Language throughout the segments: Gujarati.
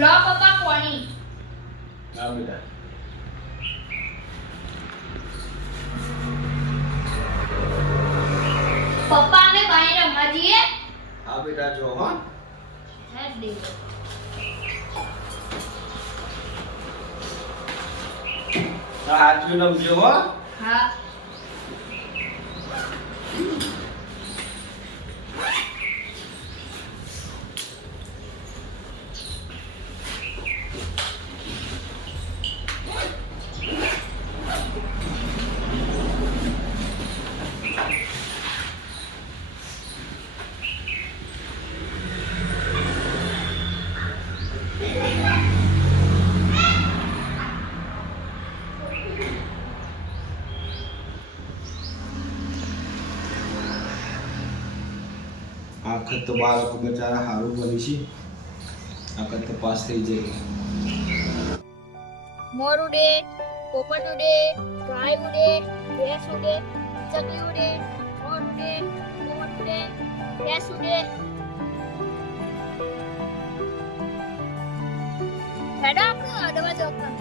લો પપ્પા પાણી. હા બેટા. પપ્પા અમે બહાર રમવા જઈએ. હા બેટા જો હો. હેડ દે. હાથ નમજો હો. હા. આખત તો બાળકો બચારા સારું બની છે. આખત તો પાસ થઈ જાય. મોર ઉડે, પોપટ ઉડે, ગાય ઉડે, ભેંસ ઉડે, ચકલી ઉડે, મોર ઉડે, પોપટ ઉડે, ભેંસ ઉડે. હેડો આપણે અડવા જવું.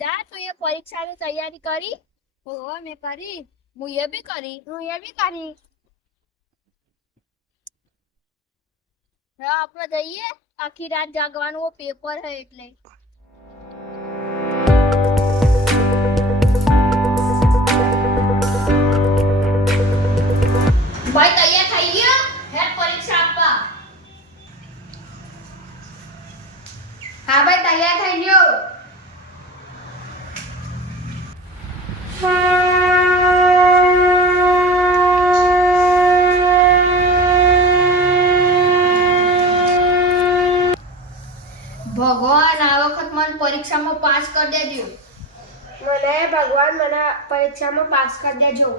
જા તું એ પરીક્ષાની તૈયારી કરી? ઓહો મેં કરી. હું એ બી કરી. હવે આપણે જઈએ. આખી રાત જાગવાનું પેપર હે એટલે. ભાઈ તૈયાર થઈ ગયો? હેડ પરીક્ષા આપવા. હા ભાઈ તૈયાર થઈ ગયો. ભગવાન આ વખત મને પરીક્ષામાં પાસ કરી દેજો. મને ભગવાન મને પરીક્ષામાં પાસ કરી દેજો.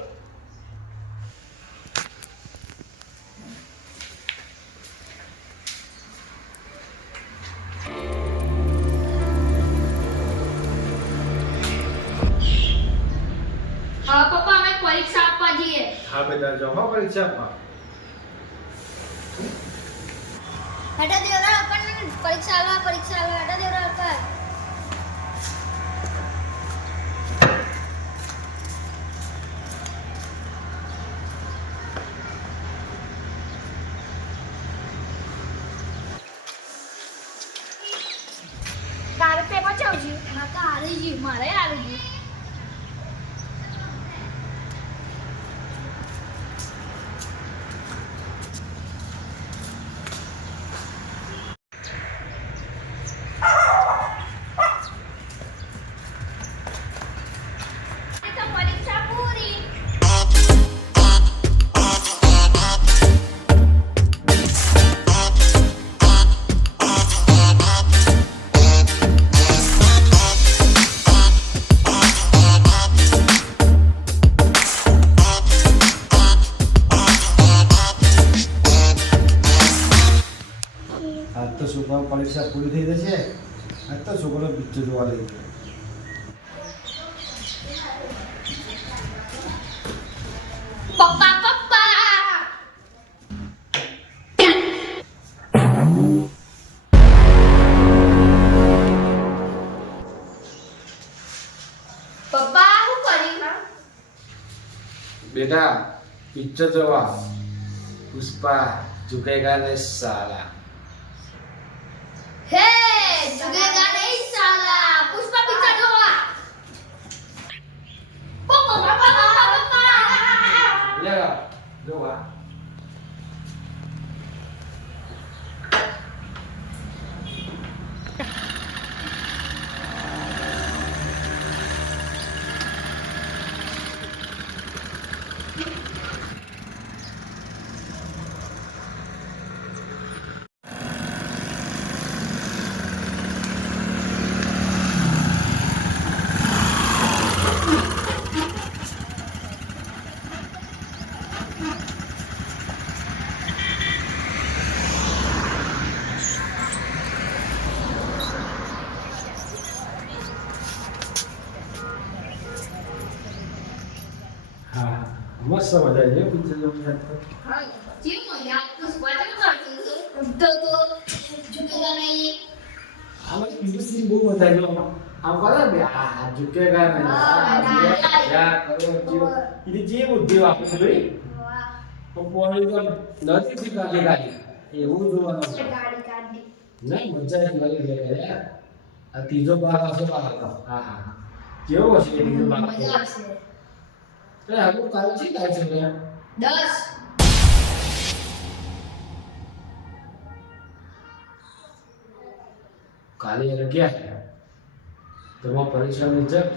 પપ્પા અમે પરીક્ષા આપવા જઈએ. હા બેટા જો હો પરીક્ષામાં. હેડા દેવરા अपन परीक्षा आलवा હેડા દેવરા अपन. તારે પેપર ચાવ છે? હા તો આવી ગયું. મારે આવી ગયું. પરીક્ષા પૂરી. આજ તો છોકરા પરીક્ષા પૂરી થઈ જશે. આજ તો છોકરો પિક્ચર જોવા લઈ જાય. પપ્પા પપ્પા. પપ્પા શું કર્યું? બેટા પિક્ચર જોવા. પુષ્પા ઝુકેગા નહીં સાલા. હે જુગેગા નહીં સાલા. પુષ્પા પિક્ચર જોવા. પપ્પા પપ્પા. લે જોવા. મસ્ત મજા આવી ગઈ પિક્ચર જોવા. હા જીવ મજા તો સ્વાગત કરતું તો જુદા નહીં આમાં બીજું સીન બહુ મજા આવી ગયો. આમ કરે બે આ ઝુકેગા નહીં. યા કરો જીવ. ఇది જે બુદ્ધિ વાપરે ભાઈ. તો પોણી તો નથી શીખાતી ગાડી. એવું જોવાનું. ગાડી નહીં મજા આવી ગઈ લે આ ત્રીજો ભાગ આવશે બહાર તો. હા હા હા. કેવો છે ત્રીજો ભાગ? મજા આવશે એ હાલું કાલ છે કાલ છે ને 10 કાલે 11 તમારા પરીક્ષા રિઝલ્ટ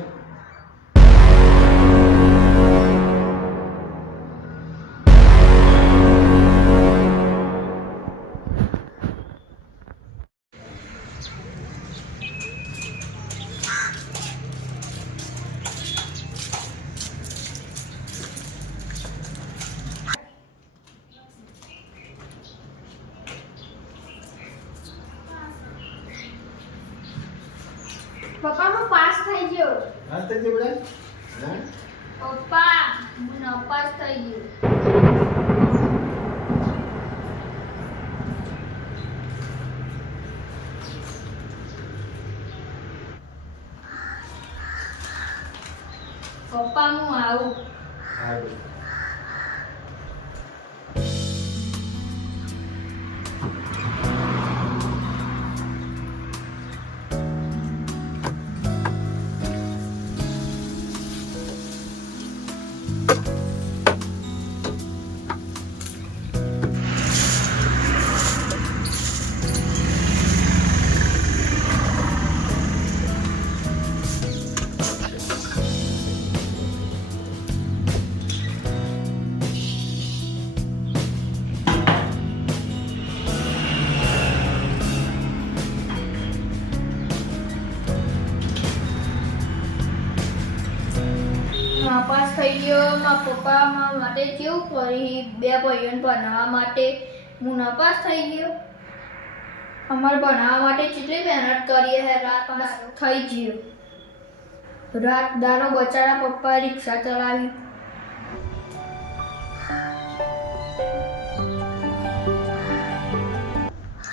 પપ્પા હું પાસ થઈ ગયો. હા તે જે બધા હા પપ્પા હું નપાસ થઈ ગયો પપ્પા હું આવું સારું. નપાસ થઈ ગયો મારા પપ્પા મારા માટે કેવું કરી બે ભાઈઓને ભણાવવા માટે હું નપાસ થઈ ગયો અમારે ભણાવવા માટે કેટલી મહેનત કરી હે રાત પાસ થઈ ગયો રાત દારો બચારા પપ્પા રિક્ષા ચલાવી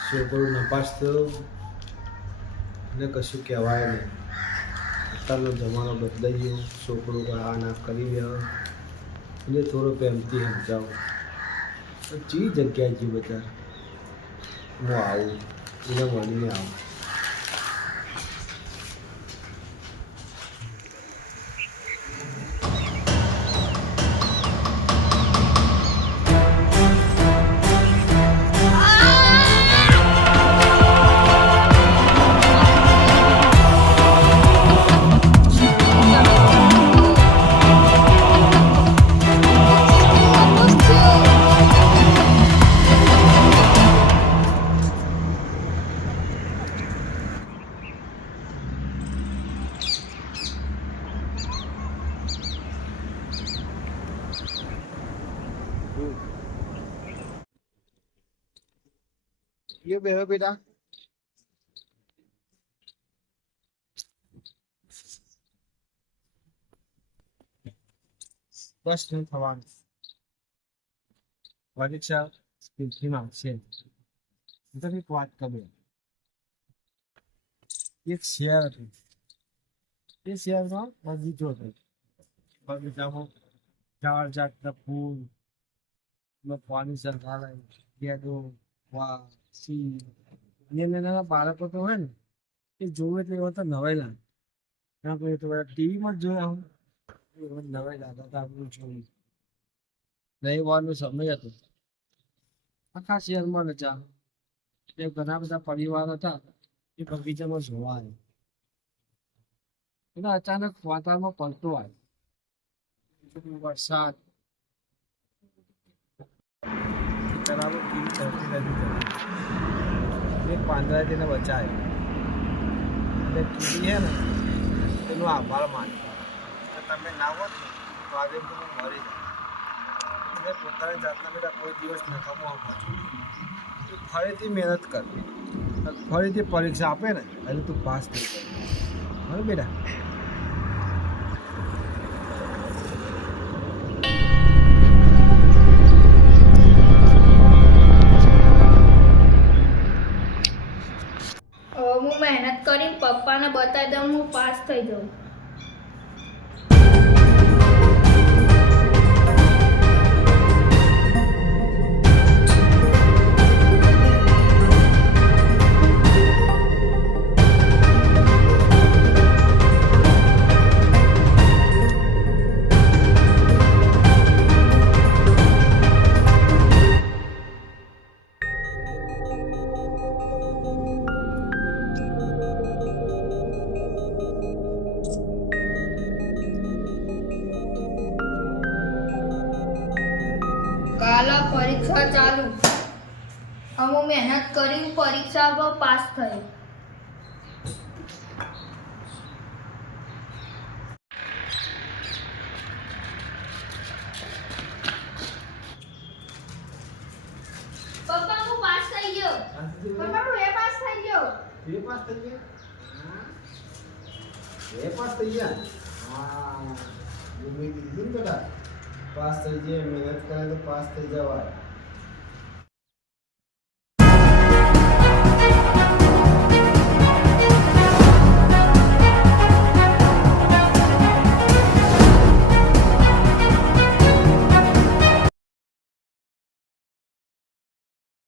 છોકરો નપાસ થયો ને કશું કહેવાય નહીં. અત્યારનો જમાનો બદલાઈ ગયો. છોકરો આ ના કરી રહ્યો એટલે થોડો પ્રેમથી સમજાવો. ચી જગ્યાએ જી બજાર હું આવું એને મળીને આવું. ये बेहो बेटा बस नहीं थवान परीक्षा स्थिति में છે તો એક વાત કરું. એક શેર હતું. એ શેરમાં બગીચો હતો. બગીચામાં ચાર જાતના ફૂલ પાણી સરકારે કેદો વાહ સી નાના નાના બાળકો તો હોય ને એ જોવે એટલે એવા તો નવાઈ લાગે. કારણ કે એ તો બધા ટીવીમાં જ જોયા હું નવાઈ લાગતા હતા. આપણું જોયું રવિવારનો સમય હતો. આખા શહેરમાં રજા એટલે ઘણા બધા પરિવાર હતા એ બગીચામાં જોવા આવ્યા. એટલે અચાનક વાતાવરણમાં પલટો આવ્યો. વરસાદ તળાવો કેવી ચડતી નથી કરી. એક પાંદડાએ તેને બચાવ્યો. એટલે કીડી છે ને એનો આભાર માન્યો. તમે ના હોત તો આજે તો હું મરી જાય. એટલે પોતાની જાતના બેટા કોઈ દિવસ નકામો આપવા જોઈએ. ફરીથી મહેનત કરવી. ફરીથી પરીક્ષા આપે ને એટલે તું પાસ થઈ જાય. બરાબર બેટા. તો હું પાસ થઈ જાઉં. કાલ પરીક્ષા ચાલુ. હું મહેનત કરી પરીક્ષા પાસ થઈ. પપ્પા હું પાસ થઈ ગયો. પપ્પા હું એ પાસ થઈ ગયો. બે પાસ થઈ ગયા. બે પાસ થઈ ગયા. હા, મેં કીધું ને બેટા, પાસ થઈ જાય, મહેનત કરે તો પાસ થઈ જવાય.